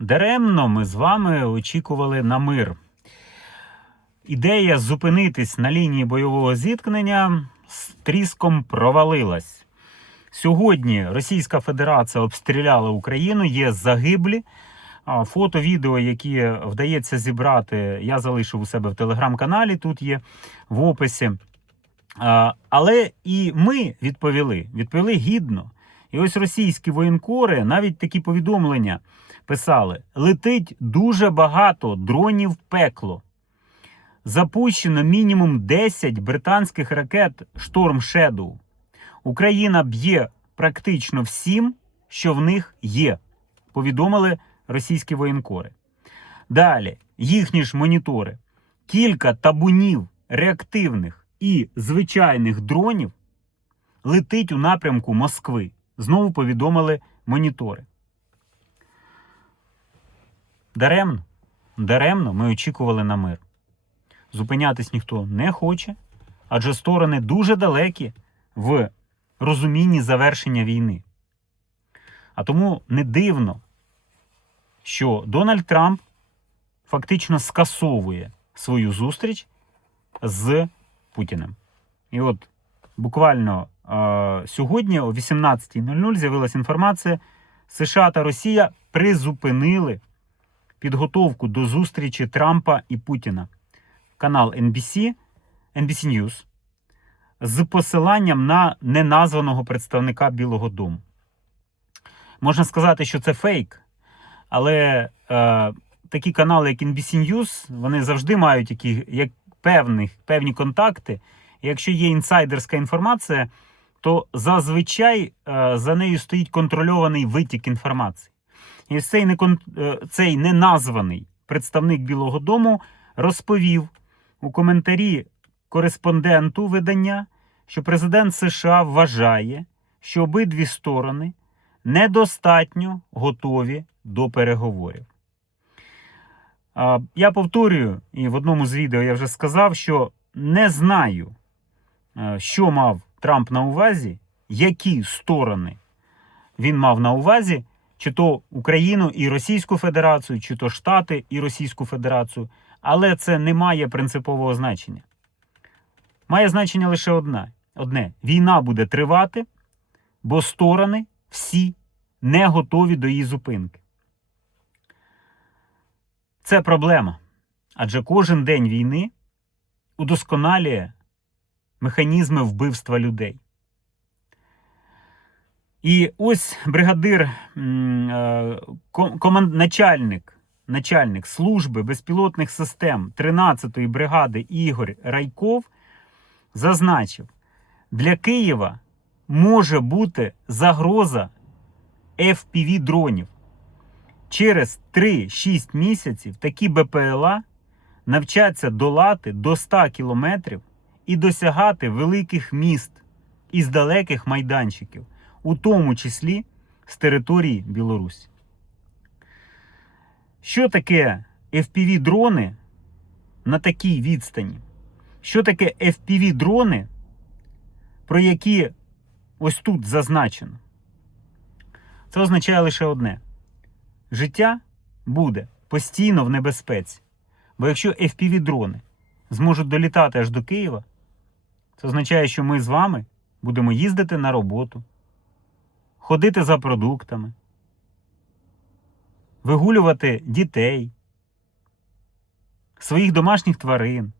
Даремно ми з вами очікували на мир. Ідея зупинитись на лінії бойового зіткнення з тріском провалилась. Сьогодні Російська Федерація обстріляла Україну, є загиблі. Фото, відео, які вдається зібрати, я залишив у себе в телеграм-каналі. Тут є в описі. Але і ми відповіли, відповіли гідно. І ось російські воєнкори навіть такі повідомлення писали: летить дуже багато дронів пекло. Запущено мінімум 10 британських ракет Шторм Shadow. Україна б'є практично всім, що в них є. Повідомили російські воєнкори. Далі, їхні ж монітори. Кілька табунів реактивних і звичайних дронів летить у напрямку Москви. Знову повідомили монітори. Даремно, даремно ми очікували на мир. Зупинятись ніхто не хоче, адже сторони дуже далекі в розумінні завершення війни. А тому не дивно, що Дональд Трамп фактично скасовує свою зустріч з Путіним. І от буквально сьогодні о 18.00 з'явилася інформація: США та Росія призупинили підготовку до зустрічі Трампа і Путіна. Канал NBC, NBC News з посиланням на неназваного представника Білого Дому. Можна сказати, що це фейк, але е, такі канали, як NBC News, вони завжди мають які, як певних, певні контакти. І якщо є інсайдерська інформація, то зазвичай е, за нею стоїть контрольований витік інформації. І цей, некон, е, цей неназваний представник Білого Дому розповів у коментарі кореспонденту видання, що президент США вважає, що обидві сторони недостатньо готові до переговорів. Я повторюю, і в одному з відео я вже сказав, що не знаю, е, що мав Трамп на увазі, які сторони він мав на увазі, чи то Україну і Російську Федерацію, чи то Штати і Російську Федерацію, але це не має принципового значення. Має значення лише одне: одне: війна буде тривати, бо сторони всі не готові до її зупинки. Це проблема. Адже кожен день війни удосконалює механізми вбивства людей. І ось бригадир, е, ком- команд- начальник, начальник служби безпілотних систем 13-ї бригади Ігор Райков зазначив, для Києва може бути загроза FPV дронів. Через 3-6 місяців такі БПЛА навчаться долати до 100 кілометрів і досягати великих міст із далеких майданчиків, у тому числі з території Білорусі. Що таке FPV дрони на такій відстані? Що таке FPV дрони, про які ось тут зазначено? Це означає лише одне: життя буде постійно в небезпеці. Бо якщо FPV дрони зможуть долітати аж до Києва, це означає, що ми з вами будемо їздити на роботу, ходити за продуктами, вигулювати дітей, своїх домашніх тварин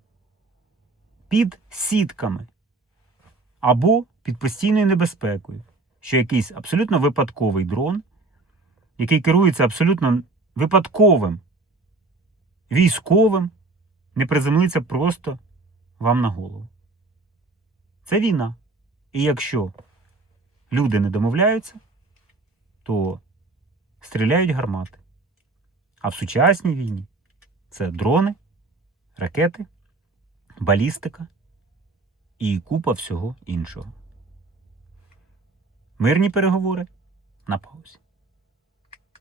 під сітками або під постійною небезпекою, що якийсь абсолютно випадковий дрон, який керується абсолютно випадковим військовим, не приземлиться просто вам на голову. Це війна. І якщо люди не домовляються, то стріляють гармати. А в сучасній війні це дрони, ракети, балістика і купа всього іншого. Мирні переговори на паузі.